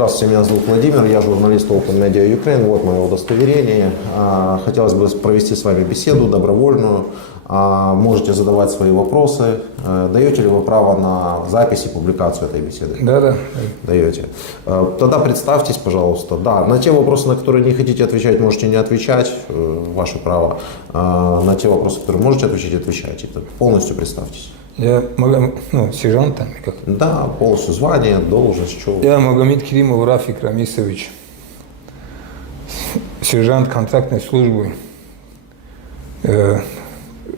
Здравствуйте, меня зовут Владимир, я журналист Open Media Ukraine, вот мое удостоверение. Хотелось бы провести с вами беседу добровольную. Можете задавать свои вопросы. Даете ли вы право на запись и публикацию этой беседы? Да. Даете. Тогда представьтесь, пожалуйста. Да, на те вопросы, на которые не хотите отвечать, можете не отвечать, ваше право. На те вопросы, которые можете отвечать, отвечайте. Полностью представьтесь. Я сержант там, как? Да, полностью звание, должность, что. Я Магомед Керимов Рафик Рамисович, сержант контактной службы.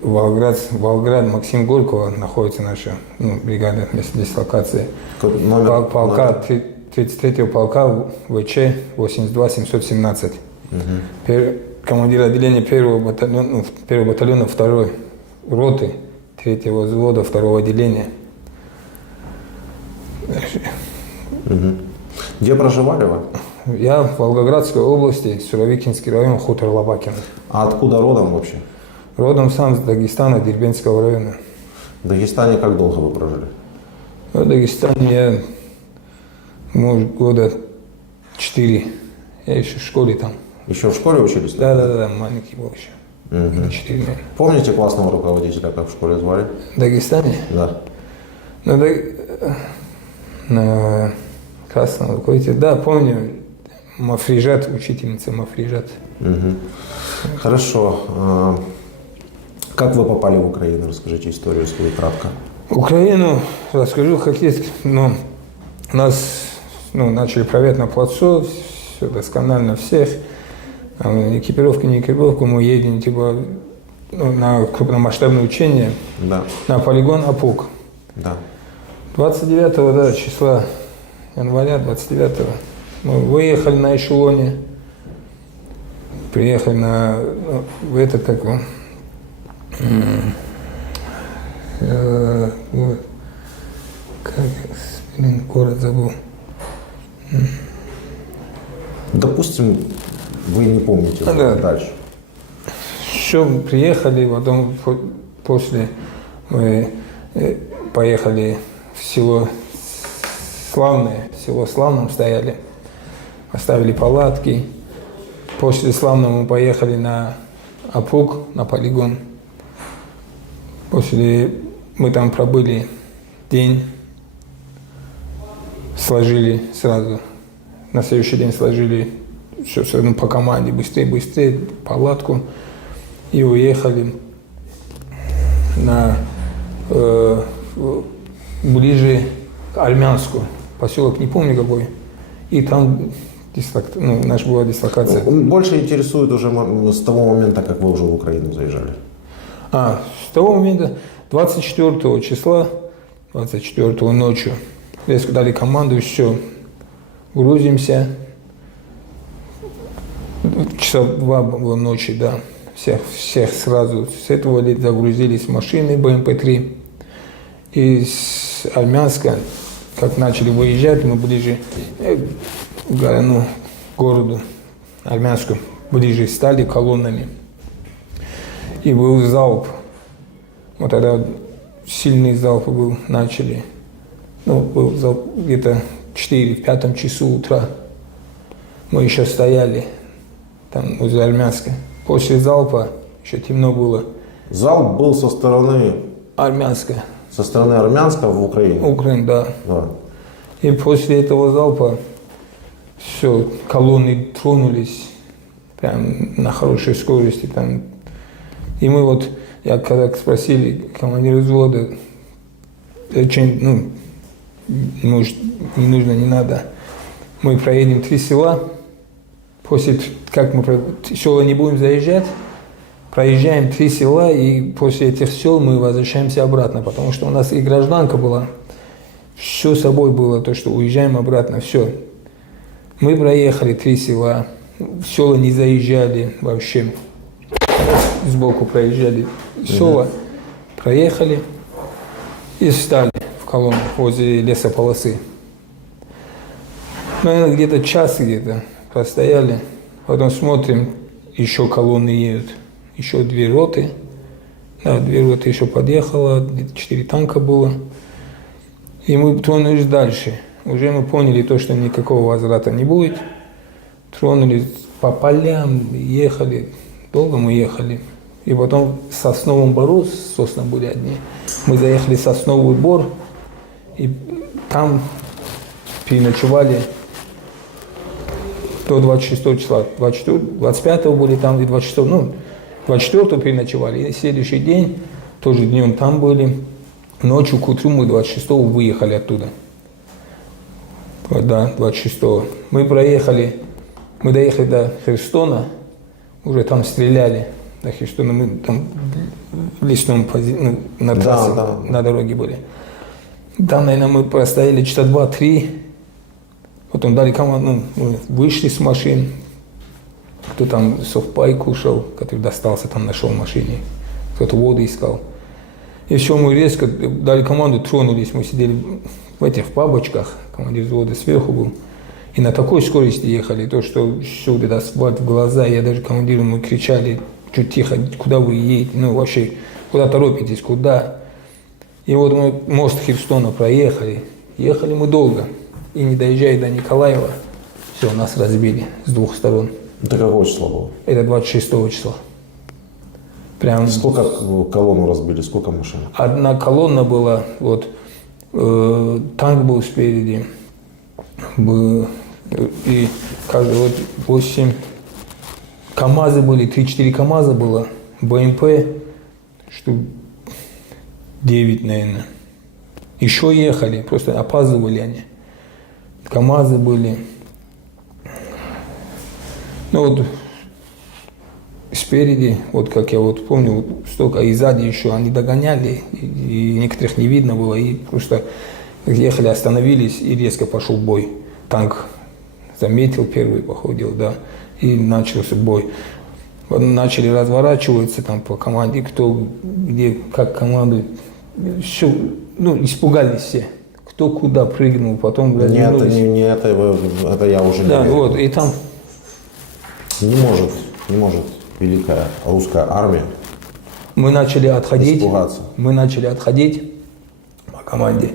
Волгоград, Максим Горького находится наша бригада место дислокации. Полка 33-го полка ВЧ 82-717. Командир отделения 1-го батальона 2-й роты 3-го взвода 2-го отделения. Где проживали вы? Я в Волгоградской области, Суровикинский район, хутор Лобакин. А откуда родом вообще? Родом сам с Дагестана, Дербентского района. В Дагестане как долго вы прожили? В Дагестане я, может, года 4. Я еще в школе там. Еще в школе учились? Да, маленький был еще. 4 лет. Помните классного руководителя, как в школе звали? В Дагестане? Да. На красном руководителе, да, помню. Мафрижат, учительница Мафрижат. Хорошо. Как вы попали в Украину? Расскажите историю свою кратко. Украину расскажу, как есть. Нас начали проверять на плацу, все досконально всех. Экипировка, не экипировка, мы едем на крупномасштабное учение, Да. на полигон Апук. Да. 29 числа января, 29 мы выехали на эшелоне, приехали город забыл. Допустим, вы не помните дальше. Все, приехали, потом после мы поехали в село Славное, в село Славном стояли, оставили палатки. После Славного мы поехали на Апук, на полигон. После мы там пробыли день, сложили сразу. На следующий день сложили все по команде, быстрее, палатку. И уехали ближе к Армянску, поселок не помню какой. И там наша была дислокация. Больше интересует уже с того момента, как вы уже в Украину заезжали. С того момента, 24 числа, 24 ночью, резко дали команду, все, грузимся. Часа 2 было ночи, да. Всех сразу с этого загрузились в машины БМП-3. И с Армянска, как начали выезжать, мы ближе к городу Армянску, ближе стали колоннами. И был залп. Вот тогда сильный залп был, начали. Был залп где-то в 5 часу утра. Мы еще стояли там возле Армянска. После залпа еще темно было. Залп был со стороны Армянска. Со стороны Армянска в Украину? Украина, да. Да. И после этого залпа все, колонны тронулись прям на хорошей скорости. Там. И мы я когда спросили командира взвода, может, не нужно, не надо. Мы проедем 3 села. После, как мы села не будем заезжать, проезжаем 3 села, и после этих сел мы возвращаемся обратно, потому что у нас и гражданка была, все с собой было, то, что уезжаем обратно, все. Мы проехали 3 села, в села не заезжали вообще, сбоку проезжали села, проехали и встали в колонну возле лесополосы. Наверное, где-то час простояли, потом смотрим, еще колонны едут, еще 2 роты. Да, 2 роты еще подъехало, 4 танка было. И мы тронулись дальше. уже мы поняли то, что никакого возврата не будет. Тронулись по полям, ехали, долго мы ехали. И потом в Сосновом Бору, сосны были одни, мы заехали в Сосновый Бор, и там переночевали до 26 числа. 25 были там и 26, 24 переночевали. И следующий день, тоже днем там были. Ночью к утру мы 26 выехали оттуда. Да, 26. Мы доехали до Херсона, уже там стреляли. До Херсона мы там в лесном на трассе, на дороге были. Там, наверное, мы простояли часа 2-3. Потом дали команду, мы вышли с машин. Кто там совпай кушал, который достался, там нашел в машине. Кто-то воду искал. И все, мы резко дали команду, тронулись. Мы сидели в пабочках, командир взвода сверху был. И на такой скорости ехали, то, что все вот это асфальт в глаза. Я даже командиру, мы кричали, чуть тихо, куда вы едете, вообще, куда торопитесь, куда. И вот мы мост Херсона проехали. Ехали мы долго. И не доезжая до Николаева, все, нас разбили с двух сторон. Это какое число было? Это 26 числа. Прям... Сколько колонну разбили, сколько машин? Одна колонна была, танк был спереди, и каждый 8 КАМАЗы были, 3-4 КАМАЗа было, БМП, штук 9, наверное. Еще ехали, просто опаздывали они. КАМАЗы были. Спереди, как я помню, столько, и сзади еще они догоняли, и некоторых не видно было, и просто ехали, остановились, и резко пошел бой. Танк заметил первый, походил, да, и начался бой. Начали разворачиваться там по команде, кто где, как командует. Все, испугались все. Кто куда прыгнул, потом развернулись. Нет, это я уже не верю. И там... Не может великая русская армия мы начали отходить. Испугаться. Мы начали отходить по команде.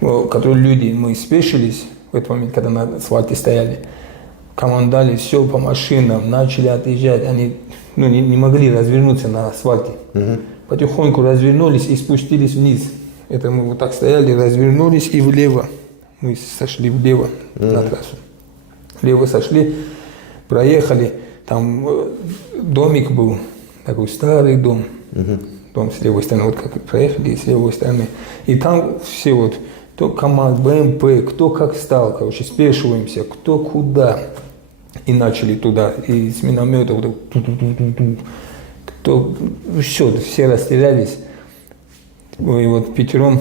Люди, мы спешились в этот момент, когда на асфальте стояли. Командали, все по машинам, начали отъезжать. Они не могли развернуться на асфальте. Потихоньку развернулись и спустились вниз. Это мы так стояли, развернулись и влево. Мы сошли влево на трассу. Влево сошли, проехали. Там домик был, такой старый дом. Дом с левой стороны, как проехали, с левой стороны. И там все кто КАМАЗ, БМП, кто как стал, спешиваемся, кто куда. И начали туда, и с миномета, кто, все расстрелялись. И пятером,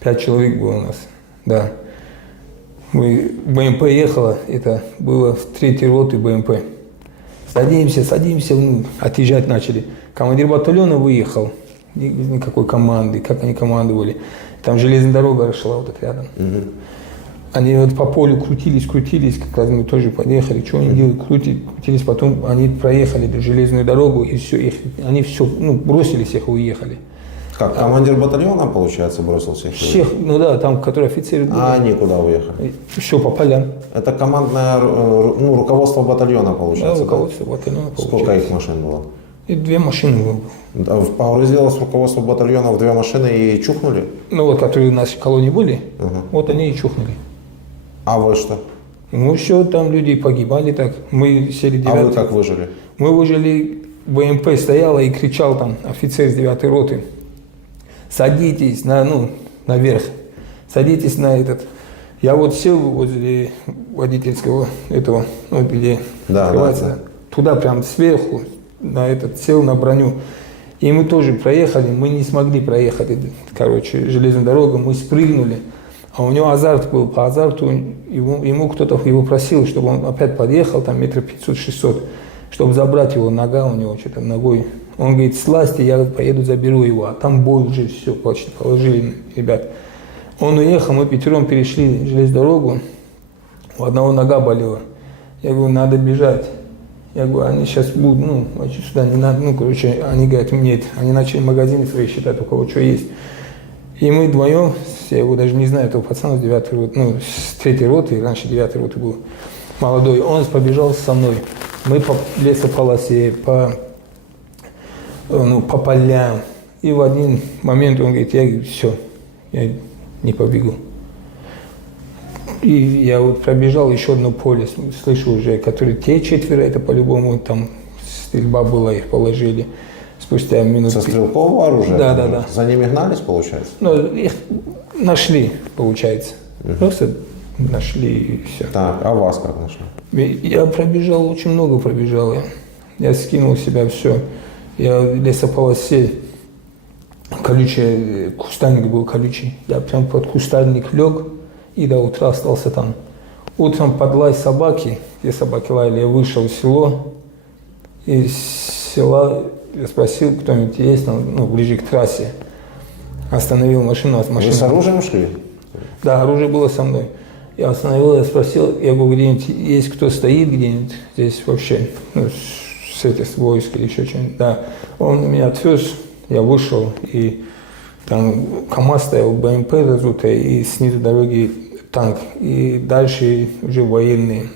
5 человек было у нас, да. БМП ехала, это было в 3-й роты БМП. Садимся, отъезжать начали. Командир батальона выехал, без никакой команды, как они командовали. Там железная дорога шла рядом. Они по полю крутились, как раз мы тоже подъехали, что они делали, крутились, потом они проехали железную дорогу, и все, они все, бросили всех и уехали. Как, командир батальона, получается, бросил всех? Всех, там, которые офицеры были. А они куда уехали? Все по полям. Это командное, руководство батальона, получается? Да, руководство батальона, получается. Сколько их машин было? И 2 машины было. Погрузилось руководство батальона в 2 машины и чухнули? Которые у нас в колонии были, они и чухнули. А вы что? Все, там люди погибали так. Мы сели 9. А вы как выжили? Мы выжили, БМП стояла и кричал там офицер с 9-й роты. Садитесь наверх, садитесь на этот. Я сел возле водительского этого, где открывается, туда прям сверху, сел на броню. И мы тоже проехали, мы не смогли проехать, железную дорогу, мы спрыгнули. А у него азарт был, по азарту ему кто-то его просил, чтобы он опять подъехал, там 500-600 метров, чтобы забрать его, нога у него, что-то ногой. Он говорит, слазьте, я поеду, заберу его. А там бой уже все, почти положили ребят. Он уехал, мы 5 перешли железную дорогу, у одного нога болела. Я говорю, надо бежать. Я говорю, они сейчас будут, сюда не надо, они говорят, нет, они начали магазины свои считать, у кого что есть. И мы вдвоем, я его даже не знаю, этого пацана с 9-й роты, ну, с 3-й роты, раньше 9-й роты был молодой, он побежал со мной. Мы по лесополосе, по полям. И в один момент он говорит, я говорю, все, я не побегу. И я вот пробежал еще одно поле, слышу уже, которые те 4, это по-любому там стрельба была, их положили. Спустя минут... Со стрелкового оружия? Да. За ними гнались, получается? Ну, их нашли, получается. Просто нашли и все. Так, а вас как нашли? Я пробежал, очень много пробежал. Я скинул себя все. Я в лесополосе, колючий, кустарник был колючий. Я прям под кустарник лег и до утра остался там. Утром под лай собаки, где собаки лаяли, я вышел в село. Из села я спросил, кто-нибудь есть, ну, ближе к трассе. Остановил машину. Вы с оружием шли? Да, оружие было со мной. Я остановил, я спросил, я говорю, где-нибудь есть кто стоит где-нибудь здесь вообще, ну, с этих войск или еще что-нибудь. Да. Он меня отвез, я вышел, и там КамАЗ стоял, БМП разутая, и снизу дороги танк. И дальше уже военные.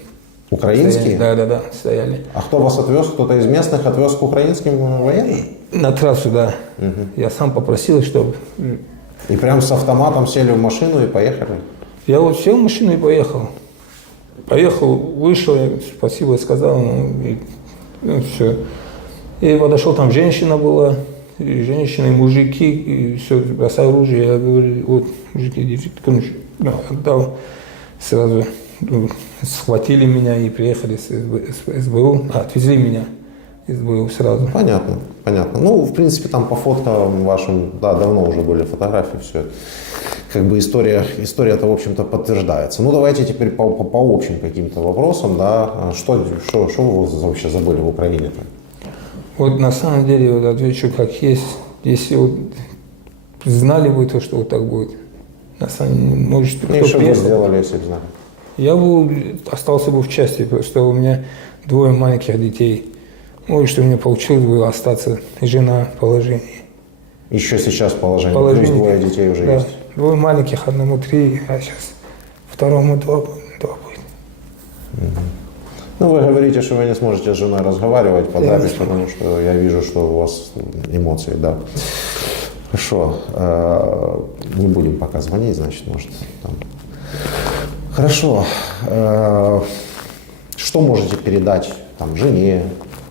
Украинские? Да, стояли. А кто вас отвез? Кто-то из местных отвез к украинским военным? На трассу, да. Я сам попросил, чтобы... И прям с автоматом сели в машину и поехали? Я вот сел в машину и поехал. Поехал, вышел, я спасибо сказал, ну, все. И подошел, там женщина была, и женщины, и мужики, и все, бросай оружие. Я говорю, вот, мужики, держите, отдал сразу. Схватили меня и приехали с СБУ, отвезли меня из СБУ сразу. Понятно. Ну, в принципе, там по фоткам вашим, да, давно уже были фотографии, все. Как бы история-то, в общем-то, подтверждается. Ну, давайте теперь по общим каким-то вопросам, да. Что вы вообще забыли в Украине-то? Вот на самом деле, вот отвечу как есть. Если вот знали бы то, что вот так будет, на самом деле, может, кто что приехал, вы сделали, если бы знали? я бы остался бы в части, потому что у меня 2 маленьких детей. Может, что у меня получилось бы остаться, жена в положении. Еще сейчас положение, плюс 2 детей уже да. есть. 2 маленьких, одному 3, а сейчас второму 2 будет. Ну, вы говорите, что вы не сможете с женой разговаривать по запись, потому что я вижу, что у вас эмоции, да. Хорошо. Не будем пока звонить, значит, может, там... Хорошо. Что можете передать там, жене,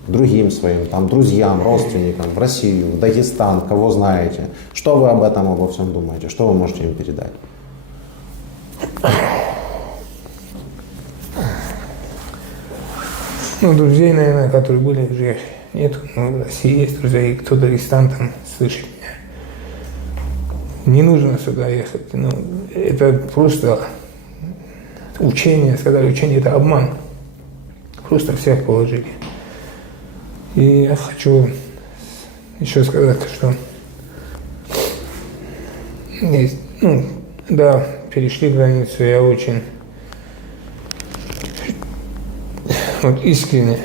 другим своим, там, друзьям, родственникам в Россию, в Дагестан, кого знаете? Что вы об этом, обо всем думаете? Что вы можете им передать? Ну, друзей, наверное, которые были, уже нет. Но в России есть друзья, и кто Дагестан там слышит меня. Не нужно сюда ехать. Ну, это просто учение, сказали, учение – это обман. Просто всех положили. И я хочу еще сказать, что есть, ну, да, перешли границу, я очень вот искренне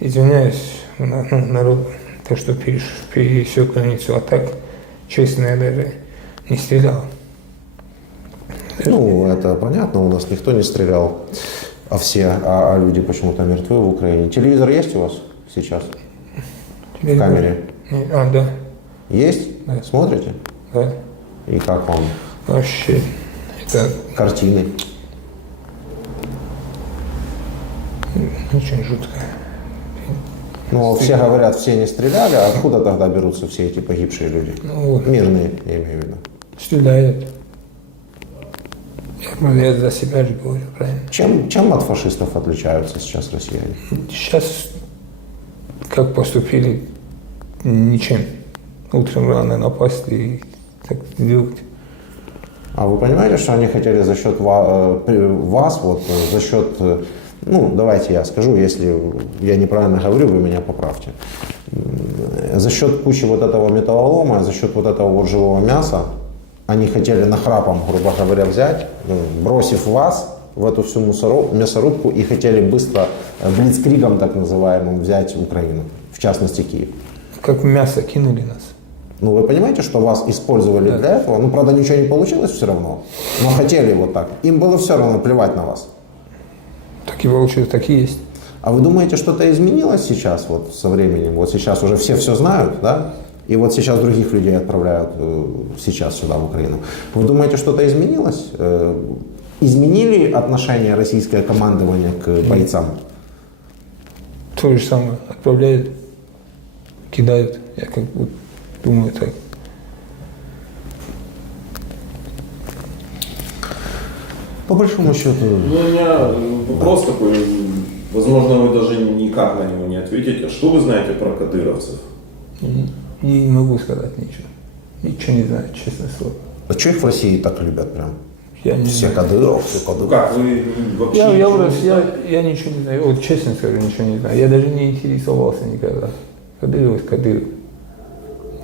извиняюсь народу, то, что пересек границу, а так, честно, я даже не стрелял. Ну, это понятно, у нас никто не стрелял, а люди почему-то мертвы в Украине. Телевизор есть у вас сейчас? В камере? Да. Есть? Да. Смотрите? Да. И как вам? Вообще, это Картины? очень жутко. Ну, все говорят, все не стреляли, а откуда тогда берутся все эти погибшие люди? Ну, вот. Мирные, я имею в виду. Стреляют. Я за себя же говорю, правильно? Чем от фашистов отличаются сейчас россияне? Сейчас, как поступили, ничем. Утром рано напасть и так делать. А вы понимаете, что они хотели за счет вас, вот за счет, ну, давайте я скажу, если я неправильно говорю, вы меня поправьте. За счет кучи вот этого металлолома, за счет вот этого вот живого мяса, они хотели нахрапом, грубо говоря, взять, бросив вас в эту всю мясорубку, и хотели быстро, блицкригом так называемым, взять Украину, в частности Киев. Как мясо кинули нас. Ну, вы понимаете, что вас использовали для этого? Ну, правда, ничего не получилось все равно, но хотели вот так. Им было все равно плевать на вас. Так и получилось, так и есть. А вы думаете, что-то изменилось сейчас, вот со временем? Вот сейчас уже все знают, да? И вот сейчас других людей отправляют сейчас сюда, в Украину. Вы думаете, что-то изменилось? Изменили отношение российское командование к бойцам? То же самое. Отправляют, кидают. Я как бы думаю так. По большому счету... Ну, у меня вопрос такой, возможно, вы даже никак на него не ответите. Что вы знаете про кадыровцев? Не могу сказать ничего. Ничего не знаю, честное слово. А что их в России так любят прям? Я не Все знаю. Кадыров, все Ну Кадыров. как, вы вообще Я ничего вырос, не знаете? я ничего не знаю. Вот честно скажу, ничего не знаю. Я даже не интересовался никогда. Кадыров, Кадыров.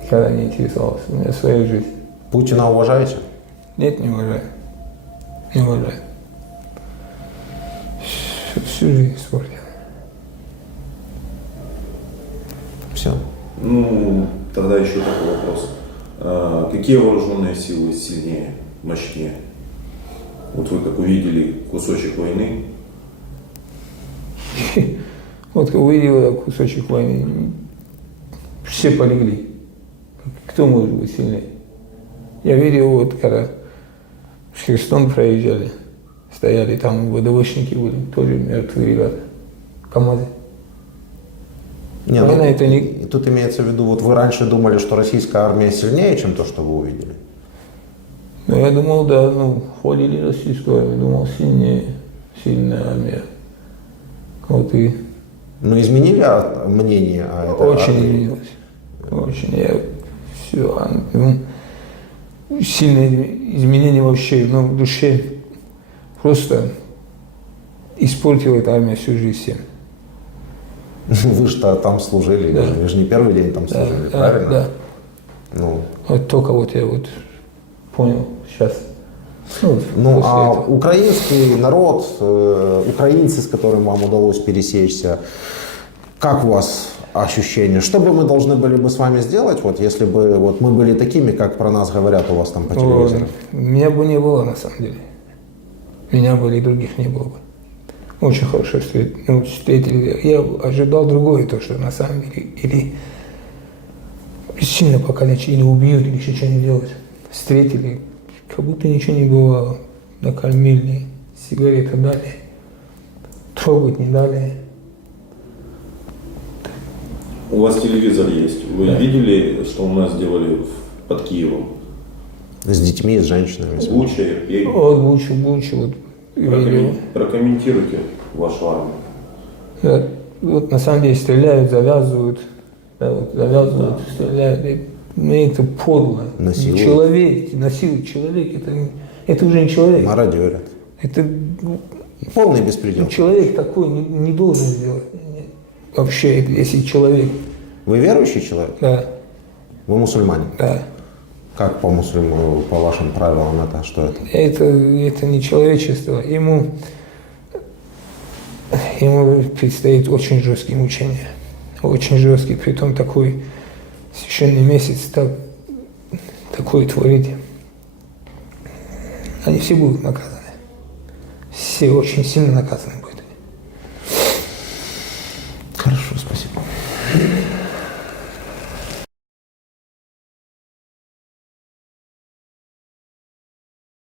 Никогда не интересовался. У меня своя жизнь. Путина уважаете? Нет, не уважаю. Не уважаю. Всю жизнь испортил. Все. Ну, тогда еще такой вопрос. Какие вооруженные силы сильнее, мощнее? Вот вы как увидели кусочек войны, Вот как увидел я кусочек войны, все полегли. Кто может быть сильнее? Я видел, вот когда в Херсон проезжали, стояли, там ВДВшники были, тоже мертвые ребята, КамАЗы. Не, Война ну, это не- и тут имеется в виду, вот вы раньше думали, что российская армия сильнее, чем то, что вы увидели? Но я думал, да, ну, хвалили российскую армию, думал, сильная армия. Вот и Ну, изменили мнение о этой очень армии? изменилось. Очень. Я все, сильные изменения вообще, ну, в душе просто испортила эта армия всю жизнь всем. Вы же там служили, Да. вы же не первый день там Да, служили, да, правильно? да. Ну, Вот только вот я вот понял сейчас. Ну, ну, после а этого. украинский народ, украинцы, с которым вам удалось пересечься, как у вас ощущение? Что бы мы должны были бы с вами сделать, вот, если бы вот, мы были такими, как про нас говорят у вас там по телевизору? Меня бы не было на самом деле. Меня бы или других не было бы. Очень хорошо встретили. Я ожидал другое, то, что на самом деле или сильно покалечили, или убьют, или еще что-нибудь делают. Встретили, как будто ничего не бывало. Накормили, сигареты дали, трогать не дали. у вас телевизор есть. Вы Да. видели, что у нас делали под Киевом? С детьми, с женщинами? с- Буча, Ирпень. Вот Бучу, вот видео. Прокомментируйте вашу армию. Да, вот на самом деле стреляют, завязывают, да, вот, завязывают, стреляют. И мне это подло. Насилуют. Человек, насилует человек, это уже не человек. Мародерят. Это Полный беспредел. человек такой не должен сделать. Вообще, если человек, Вы верующий человек? да, Вы мусульманин? да, Как по мусульманам, по вашим правилам это, что это? это не человечество. Ему предстоит очень жесткие мучения. Очень жесткий, притом такой священный месяц такое творить. Они все будут наказаны. Все очень сильно наказаны будут. Хорошо, спасибо.